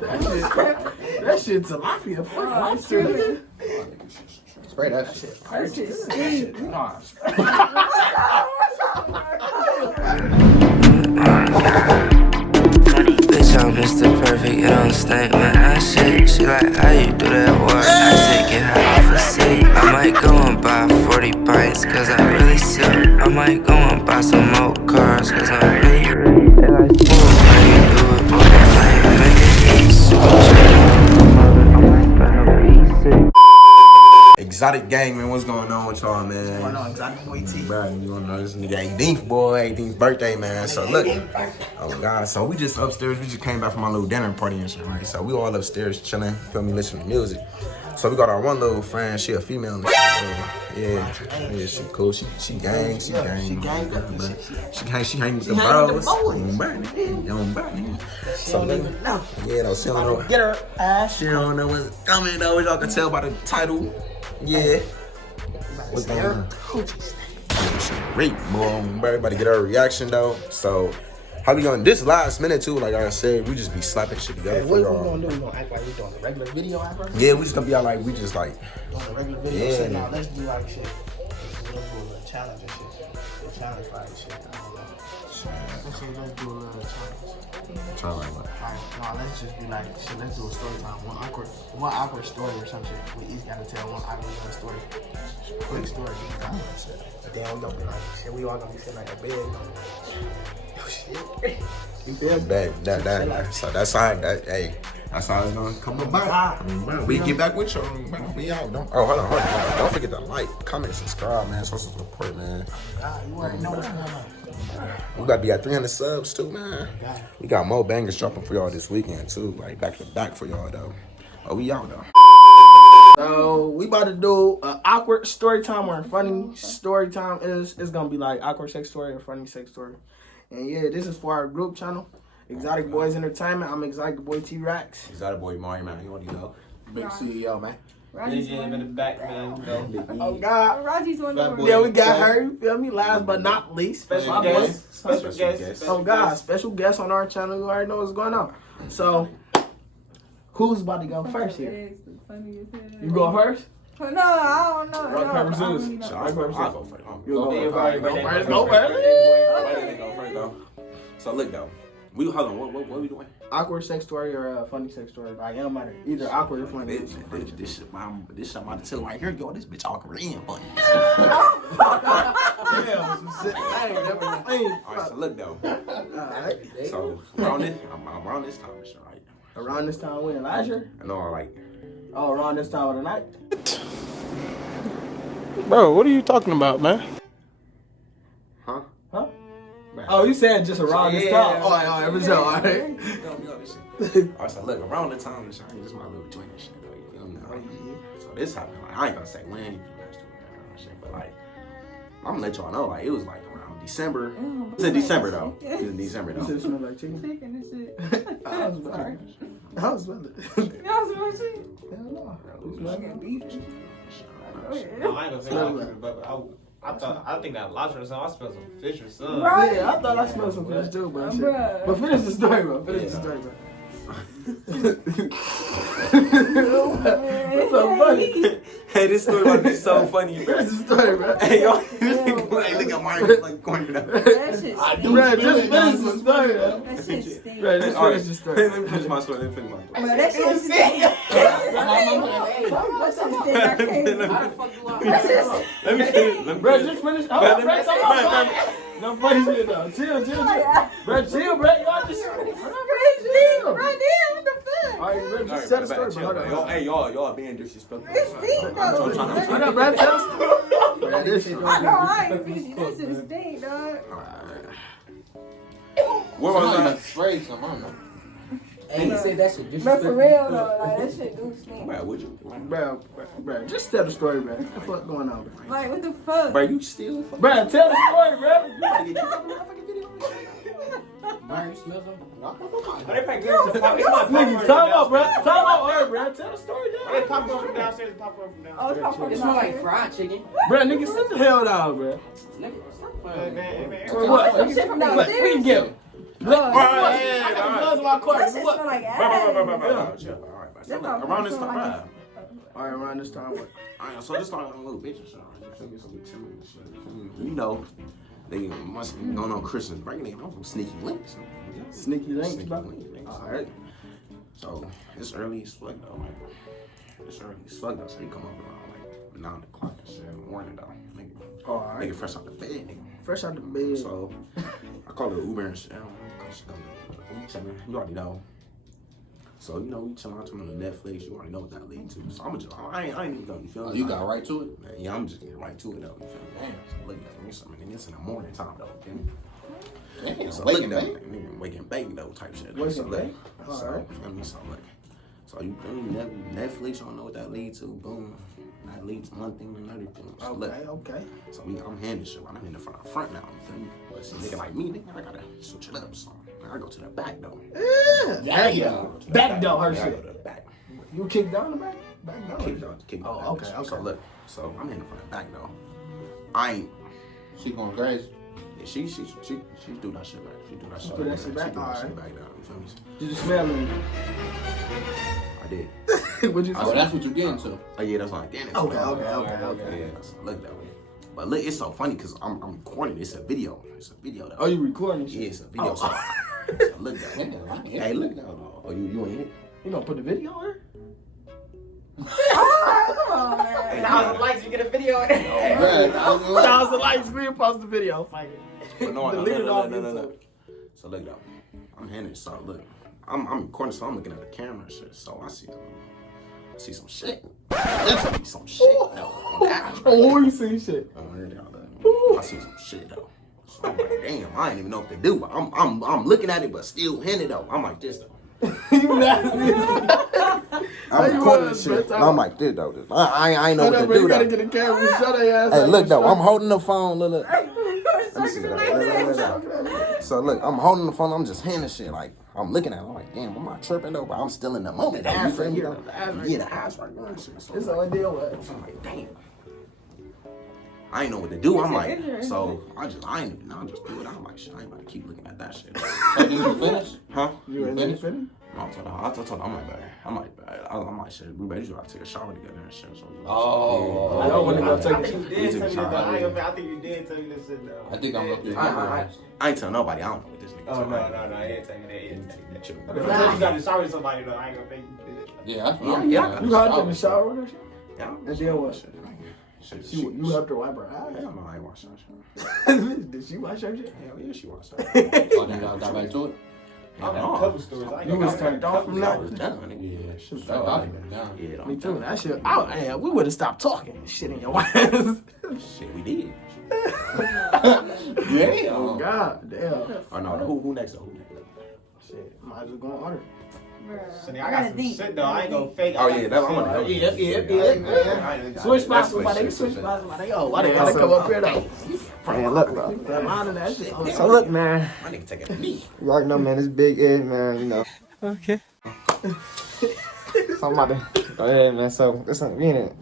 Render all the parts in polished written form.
That shit tilapia. Fuck, Spray that shit. That shit stink. Bitch, I'm Mr. Perfect, it don't stink when I shit. She like, how you do that work? I said, get high off a seat. I might go and buy 40 pints, cause I really sip. I might go and buy some more cars, cause I'm really rich. They like, whoa, how you do it? I make it eat super chill. Exotic gang, man. What's going on with y'all, man? What's going on, Exotic Boy T? Bro, you don't know this nigga 18th, boy. 18th birthday, man. So look. Oh, God. So we just upstairs. We just came back from my little dinner party and shit, right? So we all upstairs chilling, feel me, listening to music. So we got our one little friend. She a female. Yeah, she cool. She gang. She hang with the bros. So yeah, though, she don't know. Get her ass. She don't know what's coming, though. Y'all can tell by the title. Yeah. What's going on? Great, boy. Everybody get our reaction, though. So, how we going? This last minute, too, like I said, we just be slapping shit together for y'all. What we gonna do? We gonna act like we doing a regular video, bro? Yeah, we just gonna be out like, we just like. Doing a regular video? Yeah. So now let's do like shit. Let's do a little challenge and shit. A challenge like shit. I don't know. Let's do a little challenge. Try like what? Alright, no, let's just be like, shit, let's do a story time. One awkward story or some shit. We each gotta tell one awkward story. Quick story. Then we gonna be like, shit, we all gonna be sitting like a bed. Oh shit. You feel me? So that's how hey, that's how it's gonna come about. We get back with y'all. We out. Hold on. Don't forget to like, comment, subscribe, man. Social support, man. God, you already know what's going on. We about to be at 300 subs too, man. We got more bangers dropping for y'all this weekend too, like back to back for y'all though. But we out though. So we about to do an awkward story time or a funny story time. It's gonna be like awkward sex story or funny sex story. And yeah, this is for our group channel, Exotic Boys Entertainment. I'm Exotic Boy T-Rex. Exotic Boy Mario, man. You already know. Big CEO, man. Raji's in the back, man. Oh God. Raji's one of Yeah, we got her. You feel me? Last but not least, Special guest. Oh God, special guest on our channel. You already know what's going on. So, who's about to go first here? You go first? No, I don't know. Rock, paper, scissors. I'll go first. You go first. Go first. So look though. Hold on. What we doing? Awkward sex story or a funny sex story? Like, it don't matter. Either awkward or funny. This shit I'm about to tell right here, yo. This bitch awkward and funny. Alright, so look though. Alright. So around this time, right? Around this time when? Last year? No, like. Oh, around this time of the night? Bro, what are you talking about, man? Huh? Oh, you said just around this time? Oh, every show, alright. Alright, so look, around the time this is my little joint and shit, though, you feel me? So this happened, like, I ain't gonna say when you guys do that shit, but like, I'm gonna let y'all know, like, it was like around December. It's in December, though. It's in December, You though. said it smelled like chicken? Chicken and shit. I was sorry. I was smelling it. Y'all smell chicken? Hell no. Fucking beef. No, I ain't gonna say lobster, but I think that lobster or something. I smell some fish or something. Right. Yeah, I thought I smelled some fish too, bro. Shit. Bruh. But finish the story, bro. Finish the story, bro. What's so funny? Hey, this story about to be so funny, bro. Finish the story, bro. Hey, y'all, look at Mario like going down. That shit stink. Bro, just finish the story, bro. That shit stink. Bro, just finish the story. Let me finish my story. Bro, that shit stink. That shit stink. Let me finish. Bro, just finish. Hold on, bro. No funny shit, though. Chill. Bro, chill, bro. Y'all just chill. Right there, what the fuck? All right, bro, just tell the story, bro. Hold on. Hey, y'all being disrespectful. It stink, though. Hold on, bro. Tell the story. Bro, this shit I know, I ain't finished. That shit stink, dog. Where was I? Spray some, I don't know. Hey, he said that shit But for real, though, like, that shit do stink. Bro, would you? Bro, just tell the story, bro. What the fuck going on, bro? Like, what the fuck? Bro, you still? Bro, tell the story, bro. Mine smells like They pack it's my Nigga, time out, bro. Time out, all right, bro. Tell the story, They down. popcorn from downstairs. Popcorn from Oh, downstairs. it's popcorn. It smells like fried chicken. Bro, nigga, sit the hell down, bro. Nigga, stop Hey, playing. man, For what? Some shit from What? We can downstairs. get him. Blood. I got blood in my car. That shit What? smell like Bro, ass. chill. All right, bro. So, That look, motherfucker around this smell time, like bro. All right, around this time, what? Alright, so this time I'm a little bitch and shit. Alright, so we chilling and shit. You know, they must be going on Christmas break. They know some sneaky links. Sneaky links, Sneaky bro. links. All right. So it's early as fuck though. Like, it's early as fuck though. So he come up around like 9 o'clock and shit in the morning though. Nigga, All right. nigga fresh out the bed, nigga. Fresh out the bed. So I call her Uber and shit. We chilling. You already know. So you know we chilling on Netflix. You already know what that leads to. So I'm just I ain't even gonna you feel me? You got right to it? Man, yeah, I'm just getting right to it though. You feel me? Damn. So look at me something. It's in the morning time though. Okay? Damn, So waking look up. though, nigga, wake and bake though type shit. Wake so and look, bake? So, Alright. feel me? So look. So you feel me? Netflix, you don't know what that leads to. Boom. That leads to one thing and another thing. So look. Okay. So I'm handing shit right. I'm in the front now. You feel me? But see, nigga like me, nigga, I gotta switch it up. So I go to the back though. Yeah. Back door, her I go shit. to the back. You kick down the back? Back door. Kick down, kick down. Oh, that okay, bitch. okay. So look, so I'm in the front back though. I ain't. She going crazy. Yeah, she do that shit back. She do that shit put that back. shit back? She do that Alright. shit back down. You feel me? Did you smell it? I did. What'd you Oh, smell? that's what you getting to. Oh yeah, that's what I did. Okay. Yeah, so look that way. But look, it's so funny because I'm recording. It's a video. It's a video though. Oh, you recording shit? Yeah, it's a video. Oh. So look that way. Damn, I ain't Hey, look now though. Oh, you ain't it? You gonna put the video on? Come on, man. Thousand likes, you get a video in it. Bruh, 1,000 likes, we post the video. Fuck it. But no, Delete it off no. YouTube. So look though, I'm handing. So look, I'm recording. So I'm looking at the camera and shit. So I see some shit. Literally some shit though. Oh, you see shit. I see some shit though. So I'm like, damn, I ain't even know what to do. But I'm looking at it, but still handing though. I'm like this though. You nasty. I'm you recording was, this shit. bitch. And I'm like this though. I ain't know Hold what up, to bro, do you gotta though. get a camera. Shut their ass Hey, up. look though, Shut I'm holding the phone. Look. Let me see that. So look, I'm holding the phone. I'm just handing shit. Like I'm looking at it. I'm like, damn, I'm not tripping though, but I'm still in the moment. Though. You feel me? Though? Yeah, the ass right there. So It's all I deal with. I'm like, damn. I ain't know what to do. I'm like, so I just do it. I'm like, shit, I ain't about to keep looking at that shit. So did you finish? Huh? You ready to finish? No, I told her, I'm like, shit, we better just gotta take a shower together and shit. So, Oh. I don't want to go take I a think you did tell me this. I think you did tell me this shit though. I think I'm up there. I ain't tell nobody. I don't know what this nigga. Oh talking no, about. he didn't tell me that. He didn't tell me that. Chill. If I tell you got to shower with somebody though, I ain't gonna think you did. Yeah, that's what Yeah, I'm yeah. You hopped in the shower with her shit? Yeah. And then what? Shit. You helped her wipe her eyes? Hell no, I ain't watched that shit. Did she wash her shit? Hell yeah, she watched that. Oh, then y'all got back to it? I got a couple stories. I ain't You gonna was turned off from I that? was done, nigga. Yeah, shit was Oh, I done. been down. Yeah, Me too. That shit. Oh, man, we would have stopped talking. Shit in your ass. Shit, we did. Yeah. Oh, God. Damn. Oh no, who next? Who next? Shit. Might as well go on order. So, nigga, I got some shit though. I ain't gonna fake. Oh yeah, that's what I'm Yeah. Switch spots with my nigga. Switch spots with my nigga. Oh, why they gotta come up here though? Man, look, bro. That line of that shit. So look, man. My nigga take it to me. You already know, man. This Big Ed, man. You know. Okay. So I'm about to go ahead, man. So listen, I'm in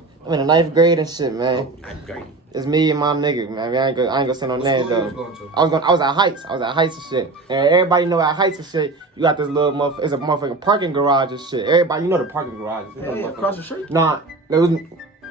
the 9th grade and shit, man. I'm great. It's me and my nigga, man. I ain't gonna say no names though. I was at Heights. I was at Heights and shit. And everybody know at Heights and shit, you got this little motherfucker. It's a motherfucking parking garage and shit. Everybody, you know the parking garage. You know, Yeah, across the street. Nah, it was.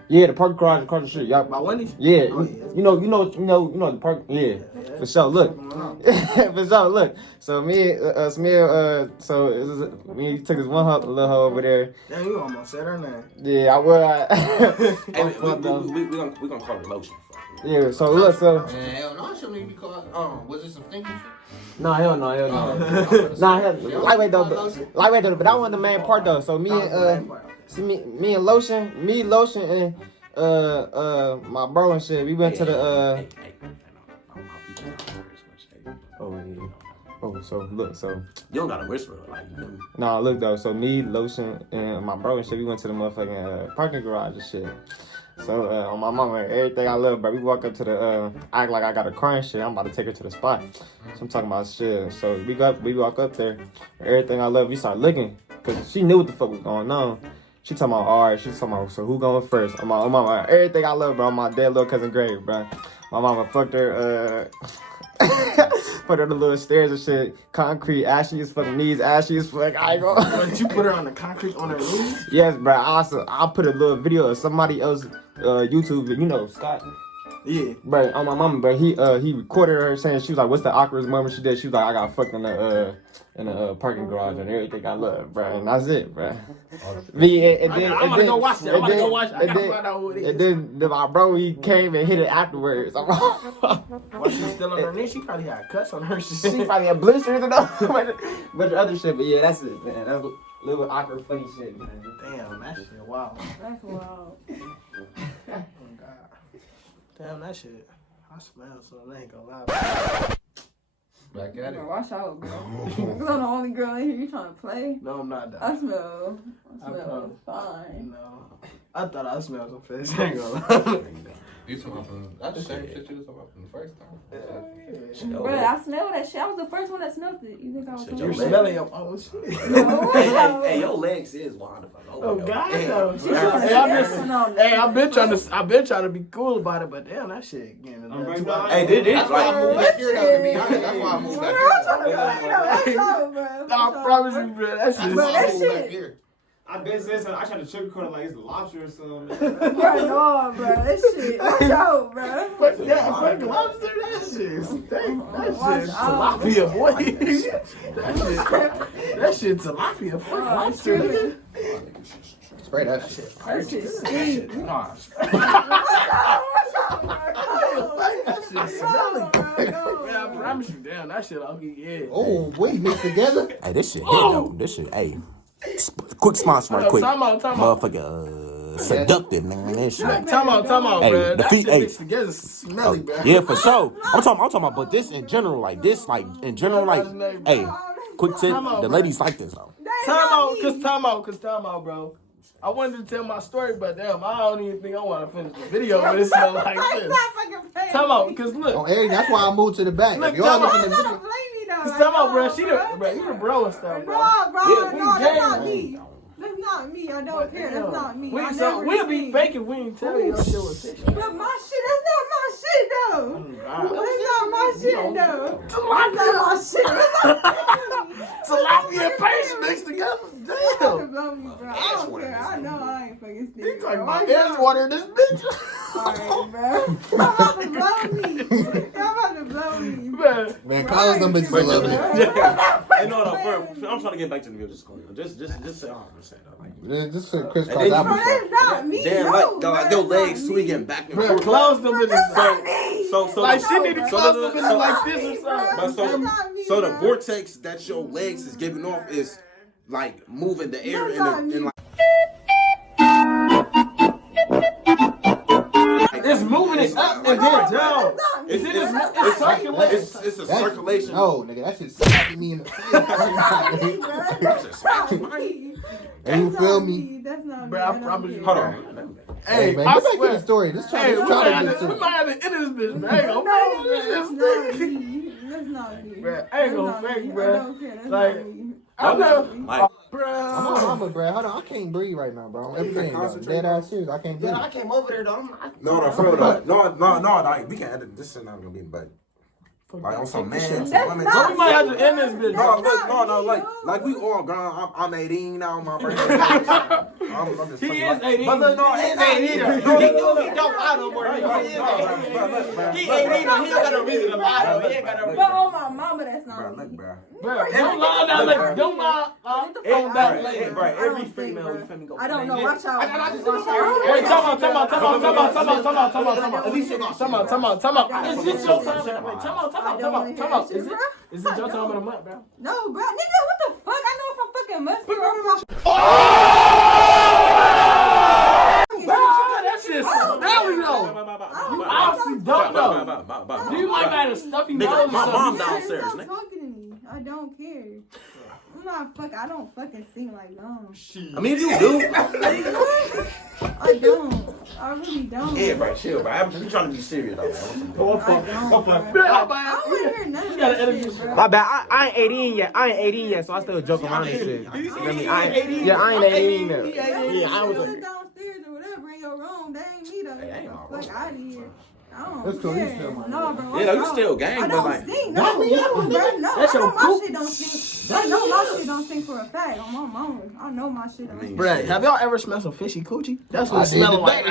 Yeah, the parking garage across the street. Y'all, By Wendy's? yeah, Oh, yeah. you know the park. Yeah, for sure. Look, for sure. Look. So me, so it was, me took this one little hoe over there. Damn, you almost said her name. Yeah, I will. Hey, we gonna call it lotion. Yeah. So look. So Hell no, I shouldn't even be called. Was it some thinking shit? no, hell no. Lightweight though. But that wasn't the main part though. So me and Lotion and my bro and shit. We went to the Oh yeah. Oh, so look, so You don't gotta whisper like you feel me? nah, look though. So me, Lotion, and my bro and shit, we went to the motherfucking parking garage and shit. So on my mama, everything I love, bro. We walk up to the act like I got a car and shit. I'm about to take her to the spot. So I'm talking about shit. So we walk up there. Everything I love, we start looking because she knew what the fuck was going on. She talking about all right. She talking about so who going first? On my mama, everything I love, bro. On my dead little cousin grave, bro. My mama fucked her. Put her on the little stairs and shit. Concrete, ashy as fuck, knees ashy as fuck. I ain't gonna. But you put her on the concrete on her knees? Yes, bro. I'll put a little video of somebody else YouTube, you know, Scott. Yeah. Bro, on my mama, bro, he recorded her saying, she was like, what's the awkwardest moment she did? She was like, I got fucked in the parking garage and everything I love, bro. And that's it, bro. I'm gonna go watch it. I gotta find out who it is. And then my bro, he came and hit it afterwards. While she's still on her knees, she probably had cuts on her shit. She probably had blisters and all bunch of other shit. But yeah, that's it, man. That's a little awkward, funny shit, man. Damn, that shit wow. That's wild. Oh, God. Damn, that shit. I smell something. I ain't gonna lie. Back at it. Bro, watch out, bro. I'm the only girl in here. You trying to play? No, I'm not I done. smell promise. fine. No. I thought I smelled some fish. I ain't gonna lie. You talking about from that's the same shit you was talking about from the first time. Bro, I smelled that shit. I was the first one that smelled it. You think I was You're the smelling your own shit. No, Hey, your legs is wild. Oh God, no. No. Hey, I've been trying to be cool about it, but damn, that shit getting too out. Hey, this That's why I moved back here, though, to be honest. That's why I moved back here. I promise you, bro, that That's shit. why I moved back here. I've been saying something. I tried to sugarcoat it like it's a lobster or something. Bro, no, bro. That shit. Watch out, bro. But yeah, fucking lobster, that shit stink. That Watch shit out. tilapia, boy. that shit tilapia, fuck lobster. Spray that shit. That shit stink. Nah, that shit smelling. Man, I promise you, damn, that shit all get yeah. Oh, wait, mixed together? Hey, this shit hit though. This shit, hey. Quick sponsor right quick. Time out. Motherfucker, seductive, man. This shit. Time out, Hey, bro. the That feet- shit hey. mixed together smelly, bro. Yeah, for sure. I'm talking about, but this in general, like this, like in general, like, hey, quick tip, Time out, the bro. ladies like this though. Time out, bro. I wanted to tell my story, but damn, I don't even think I want to finish the video when it smell like this. Time out, cause look. Oh, Eric, that's why I moved to the back. Look, If y'all time look out. in the video. Cause time out, bro. You the bro and stuff, bro. No, that's not gay. me. That's not me. I don't care. That's not me. I So never we'll be seen. faking. We ain't tell you your shit was fish. But my shit, that's not my shit though. That's not my shit though. That's not my shit. That's not Tilapia and paste mixed together. Damn. blow me, bro. I don't care. I know I ain't fucking You stupid. talking about ass water in this bitch? Alright, bro. Y'all about to blow me. Y'all about to blow me. Man. Man, close them bitches a little bit. Hey, no, I'm trying to get back to the video. Just say, oh, I'm saying that. Like, Just crisscross And then Bro, apple. that's not me. damn, no, like, bro, like that's your not legs me. swinging back and Bro, forth. close them bitches. So, Like she need to so close the- them bitches like this or something. But so, That's not me, so the bro. vortex that your legs is giving off is like moving the air That's not in me. like. It's moving it up and then down. It's It's circulating. it's a circulation. No, nigga, that shit's slapping me in the face. And you feel me? That's not me. Bro, I promise you. Hold on. Hey, man, I get back to swear. the story. This Hey, we trying might to have get to to it. end this bitch, bro. I ain't No, gonna that's fake not this. me. That's not me. Bro, I ain't gonna That's not fake, me. bro. I don't care. That's Like, not me. I know. Mike. Bro. I'm on mama, bro. Hold on, I can't breathe right now, bro. Everything, bro. Dead ass serious. I can't breathe. I came over there, though. No, for real though. No, like we can edit this shit. Not gonna be, but like on some man, some That's women. not We might have to end this bitch. No, look, no, like we all grown. I'm 18 now. My birthday. I'm just He fucking is like- 18. But look, no, He it's is 18. 18. No, He don't lie no more. He is 18. He ain't even. He ain't got no reason to lie though. He ain't got no. But on my mama, that's Bro, not look, me. bro. Bro, don't lie down like, don't lie. What the On fuck? that I later. don't Bro, think, every bro. female, you feel me, go I don't know. bang. Watch out. Watch out. Wait, time out. At least time out. Is this your time? Wait, time out. Is it your time of the month, bro? No, bro. Nigga, what the fuck? I know if I'm fucking musty or if I'm... That shit smelly though. You obviously don't know. You might got a stuffy nose or my mom something. downstairs, Stop nigga. talking to me. I don't care. I don't fucking sing like them. I mean, you do. I don't. I really don't. Yeah, bro, chill, bro. I'm trying to be serious, though, man. I don't. bro. I don't want to hear none of that shit, bro. My bad. I ain't 18 yet. I ain't 18 yet, so I still joke around and shit. I ain't 18 yet. Yeah, I was downstairs or whatever in your room. That ain't me though. Hey, I ain't Get my the fuck out of here. I don't That's cool. You care. still mine. No, bro. Yeah, you still gang, I but don't like. stink. No, bro. No, That's I know your my poop. shit don't stink. I know my shit don't stink for a fact. On my mama. I know my shit don't stink. Bruh, have y'all ever smelled some fishy coochie? That's what I it did smells like.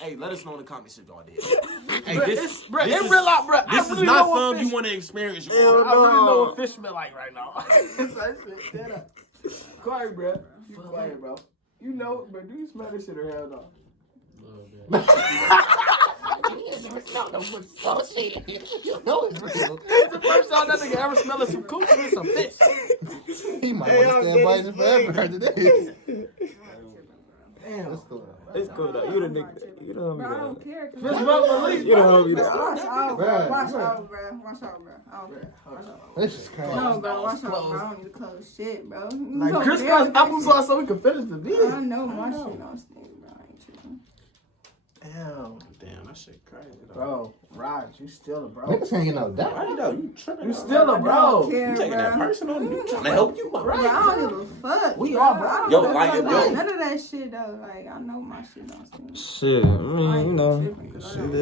Hey, let us know in the comments if y'all did. Hey, Bruh, this, bruh, this in is, real life, bruh, I this is really not know what something fish- you want to experience. I really know what fish smell like right now. Shut up. Quiet, bro. You quiet, bro. You know, but do you smell this shit or hell no? You know it's real. It's the first time that nigga ever smelled some coochie with some fish. He might want to stay biting forever after this. Damn. That's cool. It's cool though. You the nigga. You the homie. Bro, I though. don't care. Fish smell release. You the homie. Watch though. out, bro. Bruh, Watch bruh. out, bro. Watch out, bro. I don't care. Watch out. This is crazy. No, bro. Watch out, bro. I don't need to close shit, bro. Like You crisscross don't care. applesauce so we can finish the video. I know my shit don't stink, bro. I ain't tripping. Damn, that shit crazy. Bro, Raj, you still a bro. Niggas can't get no doubt. Why you know? You tripping? You still a I bro. don't care, You taking that bro. personal? You trying to help you, my Bro, right? I don't give a fuck. We bro. are, bro. I don't Yo, give a like, fuck yo. about none of that shit though. Like, I know my shit don't stink. Shit. I mean, you know. Tripping, 'cause I Shit don't- is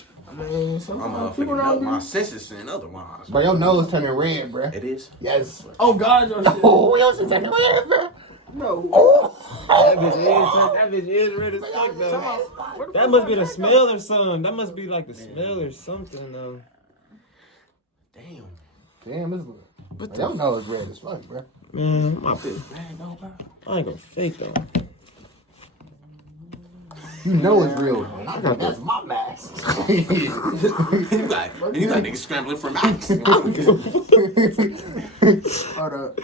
it. I mean, I'm sometimes people motherfucking don't know. My be. senses saying otherwise. But your nose turning red, bruh. It is. Yes. Oh God, your shit. Oh, your shit turning red, bruh. No. That bitch is ready to suck though. That must be the smell or something. That must be like the smell or something though. Damn. Damn, it's but your nose red as fuck, bruh. Man, my bitch. I ain't gonna fake though. You know it's real. I got that's my mask. you got niggas scrambling for mouths. Hold up.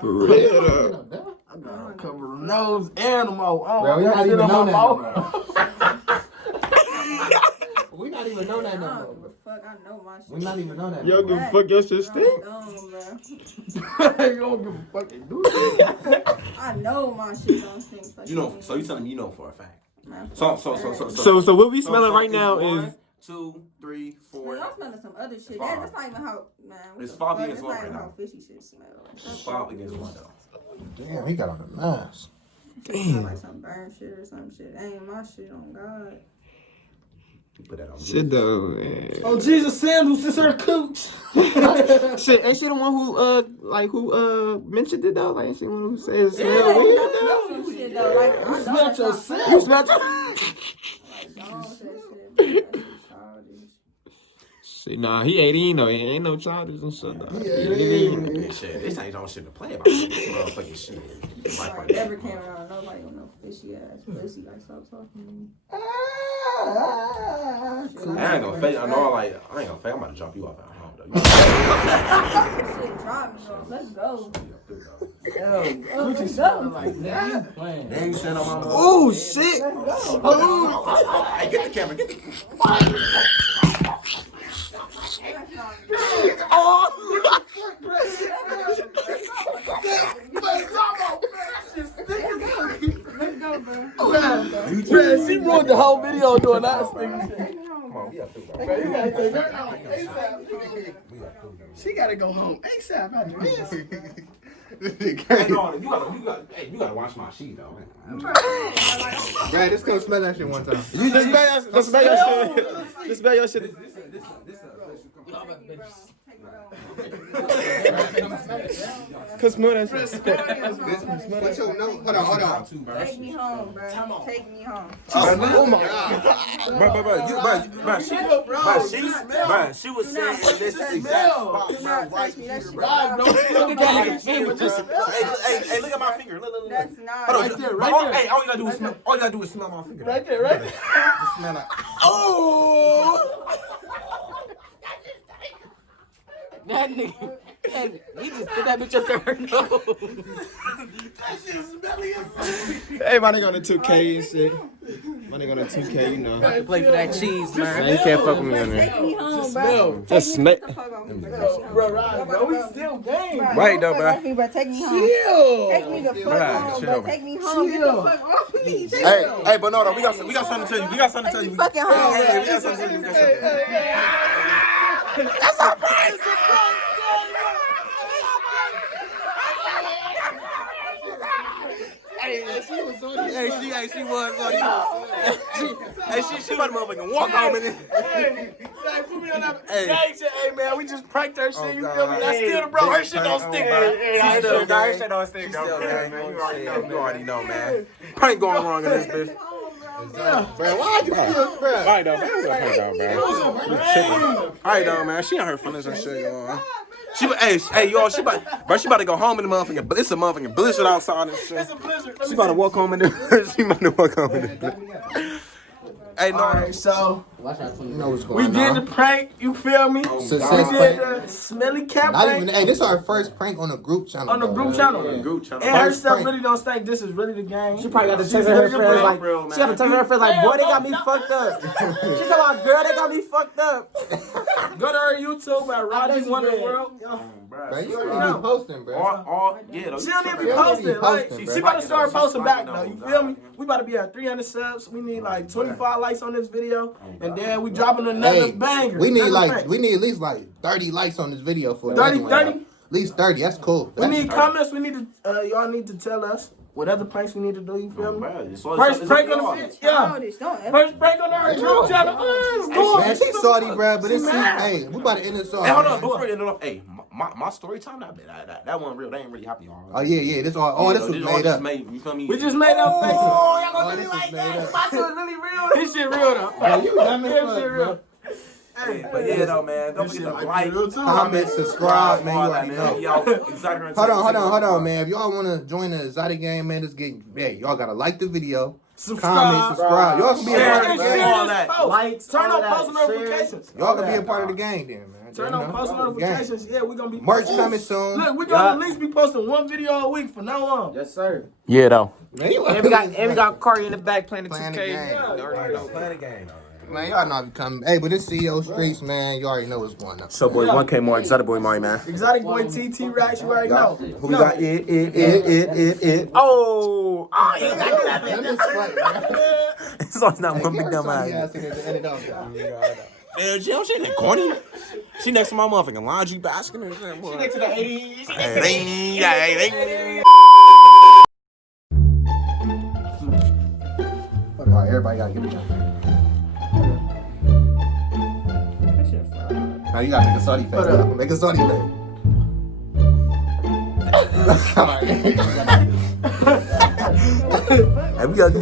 For real. I gotta cover the nose and the mouth. Bro, we not even know that no more. mouth. We not even know that I no don't more. give a fuck. I know my shit. We not even know that. Yo, no give more. a fuck your shit stink? No, bro. You don't give a fucking do that. I know my shit don't stink. Fuck You know, so you telling me you know for a fact. Man, So So what we smelling right now is 1, 2, 3, 4. y'all smelling some other shit. Five. That's not even how, man. what It's the 5 fuck? against That's one not even right how now. fishy shit smell. Like, It's that's 5 against 1 though. Damn, he got on the mask. smell like some burn shit or some shit. Ain't my shit on God. You put that on. shit though. Man. Oh Jesus, sandals is her cooch. Shit, ain't she the one who mentioned it though? Like ain't she the one who says Yeah, smell weird you though? smell some shit though. Like, I know Smell that's not yourself. You smelled like dogs, that shit. That shit childish. Shit, nah, he ain't ain't no childish and shit though. Shit, this ain't no shit to play about. This motherfucking shit. Like, never came around nobody with no fishy ass pussy. Like, stop talking to me. I ain't gonna fake. I know. I ain't gonna fake. I'm about to drop you off at home though. Shit, drop me off. Let's go. Coochie smelling like that. They ain't saying no mama. Oh shit! Hey, get the camera. Get the. Let's go, bro. Man, she ruined the whole video doing that thing. Come on, we got through, bro. Man, you gotta take her out ASAP. She gotta go home ASAP after this. Hey, no, you gotta wash my sheet though. Right, let's go smell that shit one time. You just smell your shit. Just smell your shit. Cause smell that shit. What's your nose? Hold on. Take me home, bro. Take me home. Oh my god. But she was saying this exact spot, Do bro. not Right touch me. That here, shit bro. look Hey, look at my finger. Look. That's not. Hold on, right there. Hey, all you gotta do is smell. All you gotta do is smell my finger. Right there, right there. Just smell like. Oh! That nigga, he just put that bitch up there. Hey, my nigga on the 2K and shit. My nigga on the 2K, you know. Play for that cheese, man. Man, you can't fuck with me on there. Take me home, bro. Just smell. Bro, we still game. Right, though, bro. Take me home. Chill. Take me the fuck Right, home, chill, bro. bro. Take me home. Get the fuck off of me. Take Hey, but no, we got something to tell you. We got something to tell me you. fucking home. Hey, we got something to tell you. That's our prize. Hey, she was on it. Hey, she was on it. She about to motherfucking walk home in it. Hey, put me on that. Hey. Jake said, hey, man, we just pranked her shit. You feel me? That's Hey, still the bro. Her shit don't stick, bro. She still gang. She still gang. You already know, man. Prank going wrong in this bitch. Bro, why'd you feel, bro? Alright, though, man. It was a prank, bro. Alright, though, man. She on her feelings and shit, y'all. Hey, y'all, she about to go home in the motherfucking, but it's a motherfucking blizzard outside and shit. It's a blizzard. She about to walk home in the, she about to walk home in the. Hey, no. Alright, so You know what's we going did on. the prank, you feel me? Success We did prank. the smelly cat Not prank even, hey, this is our first prank on the group channel. on the bro. group channel. Group channel. And her First stuff prank. really don't stink. This is really the game. She probably got to text her friends like, she got to text her friends like, boy, they got me fucked up. She talking about, girl, they got me fucked up. Go to her YouTube at Roddy Wonder World. Bro, you don't need to be posting, bro. She don't even be She don't need to posting. be Like, posting, she bro. about to start posting back though. You feel me? We about to be at 300 subs. We need like 25 likes on this video, and then we dropping another Hey, banger. we need Another like prank. we need at least like 30 likes on this video for 30, another one, 30? y'all. At least 30. That's cool. We need comments. We need to. Y'all need to tell us what other pranks we need to do. You feel me? First First prank on the yeah. First prank on our YouTube channel. Let's go. Man, she's salty, bro. But it's hey, we about to end this off. Hey, hold on, man. before you end it off, hey, my story time, that wasn't real. They ain't really happy, y'all. Oh yeah. This all. This was made up. You feel me? We just made up faces. Oh, Y'all gonna this do me was like made that? up. My shit really real. This shit real though. Bro, you dumb as This fuck, shit real. bro. Hey, But yeah, though, man. Don't forget to like, Comment, subscribe, man. You already know. Y'all, exotic. Hold on, man. If y'all want to join the exotic game, man, just get. Hey, y'all gotta like the video, comment, subscribe. Y'all can be a part of the game. all that. Likes, Turn all on that, post notifications. Y'all can be a part of the game, then, man. Turn You on know? post Gang. notifications. Yeah, we're gonna be. Merch coming soon. Look, we're gonna at least be posting one video a week from now on. Yes, sir. Yeah, though. Man, you And we got Corey in the back playing the Playing the 2K. game. Play the game. Man, y'all know I be coming. Hey, but this CEO Streets, man, you already know what's going on. So, boy, 1K more exotic boy, Mari, man. Exotic boy TT Rax, you already know. Who we got? It. Oh, you got that. Let me fight, man. It's always not one Give big her dumb some eye. ass in there to edit out, though. Yeah, she ain't corny. She next to my motherfucking laundry basket and shit, boy. Next to the 80. All right, everybody gotta give it up. Now you gotta make a salty face. Make a salty face. All right. Hey, we got